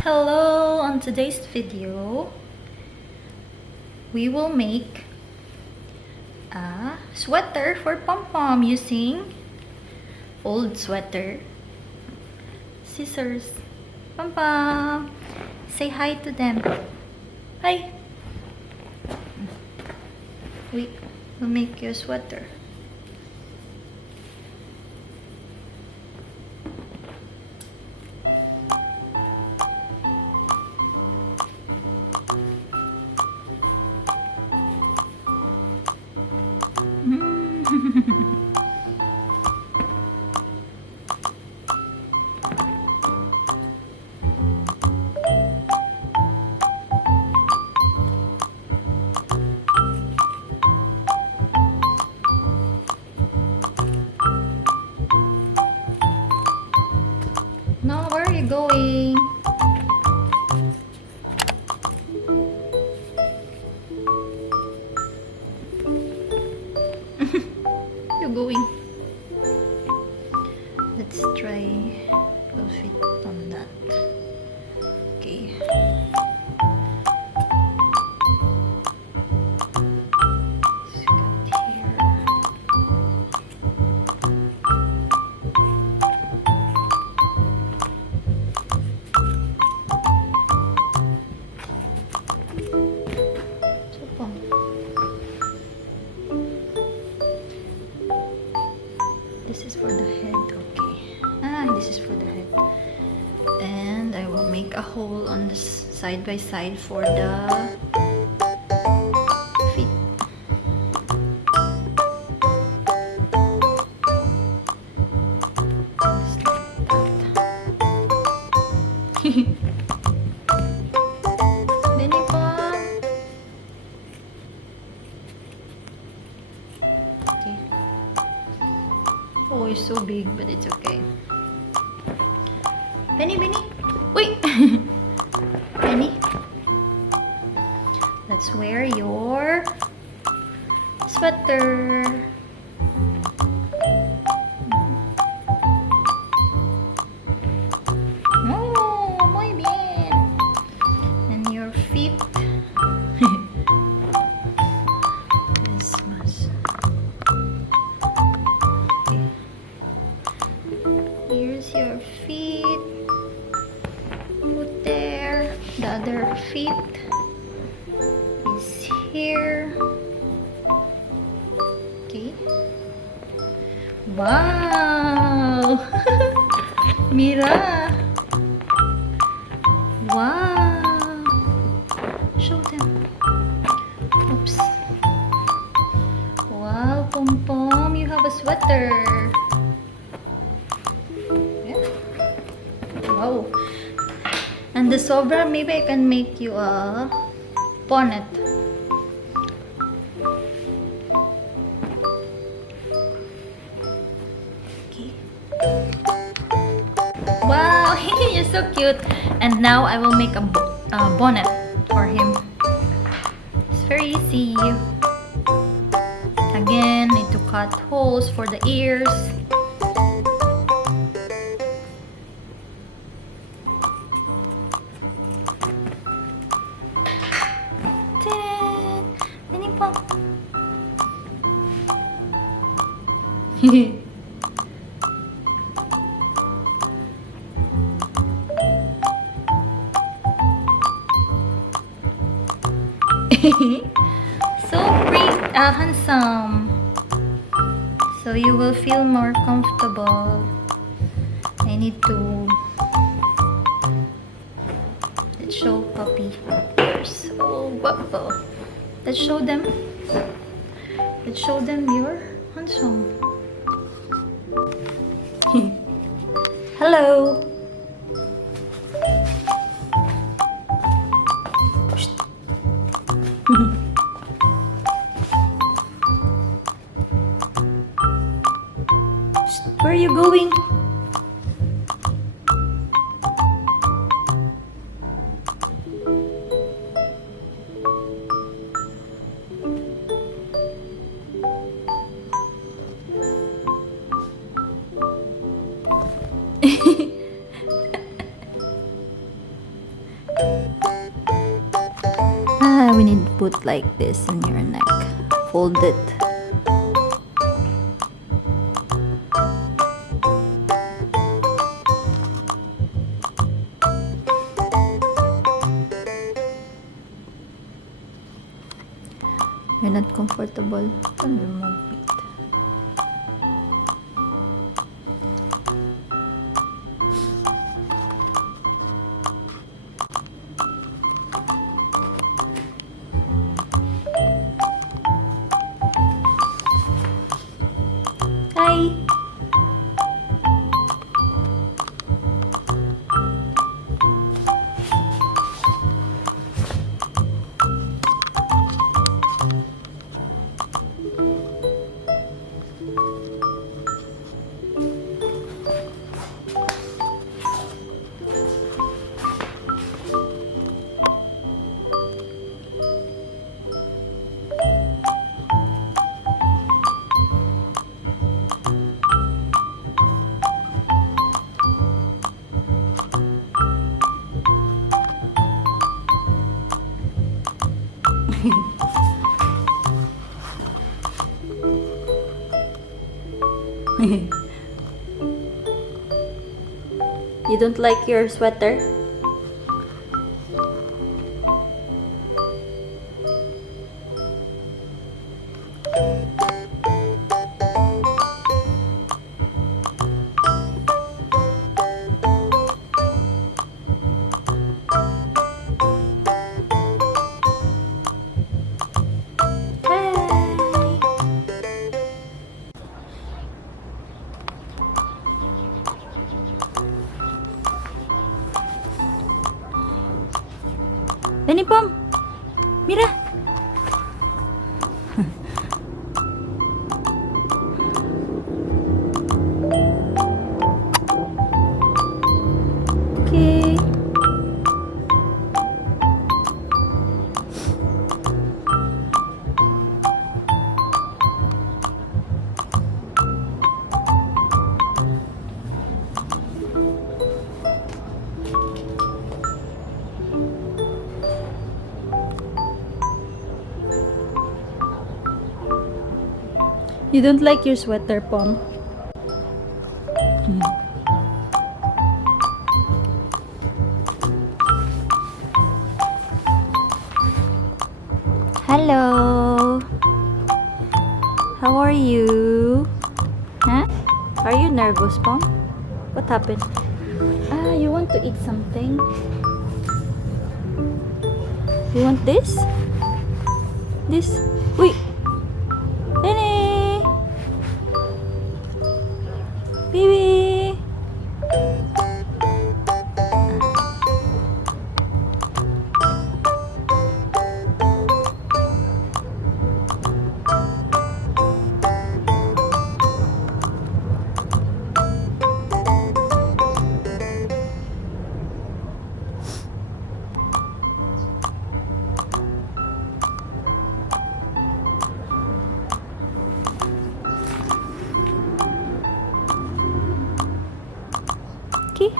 Hello, on today's video, we will make a sweater for Pompom using old sweater, scissors. Pompom, say hi to them. Hi. We'll make you a sweater. No, where are you going? You're going. Let's try will fit on that. Okay. Let's cut here. This is for the head, okay. This is for the head. And I will make a hole on this side by side for the feet. Just like that. Benny Pop. Okay. Oh, it's so big, but it's okay. Benny, wait! Benny, let's wear your sweater. Oh, muy bien. And your feet. This much. Here's your feet. Put there. The other feet is here. Okay. Wow! Mira! Wow! Show them. Oops. Wow, Pompom, you have a sweater. Wow. And the sobra, maybe I can make you a bonnet. Okay. Wow, you're so cute. And now I will make a bonnet for him. It's very easy. Again, need to cut holes for the ears. So handsome. So you will feel more comfortable. I need to let's show puppy ears. Oh, guapo. Let's show them. Let's show them you're handsome. Hello. Where are you going? put like this in your neck. Fold it. You're not comfortable, you can remove it. Hi! You don't like your sweater? Dani Pom, Mira. Okay. You don't like your sweater, Pom? Hello. How are you? Huh? Are you nervous, Pom? What happened? Ah, you want to eat something? You want this? This? Wait. Nene. Baby. Okay.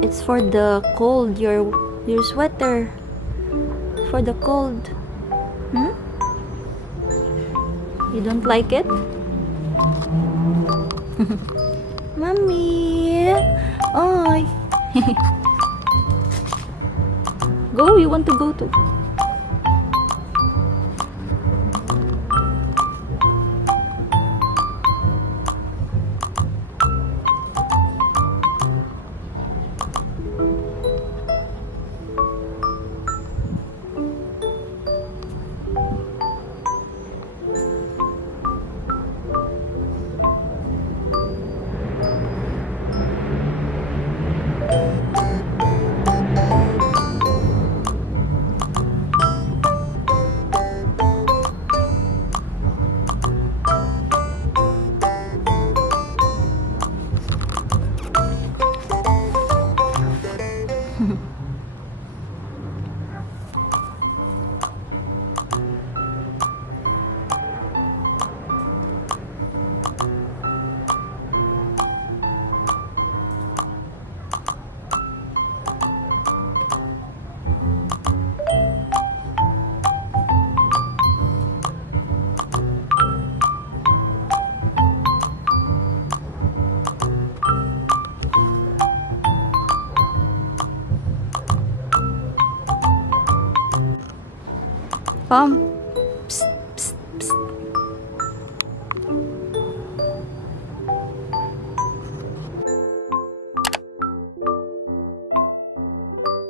It's for the cold, your sweater. For the cold. Hmm? You don't like it? Mommy. Oi. Go, you want to go to? Pom?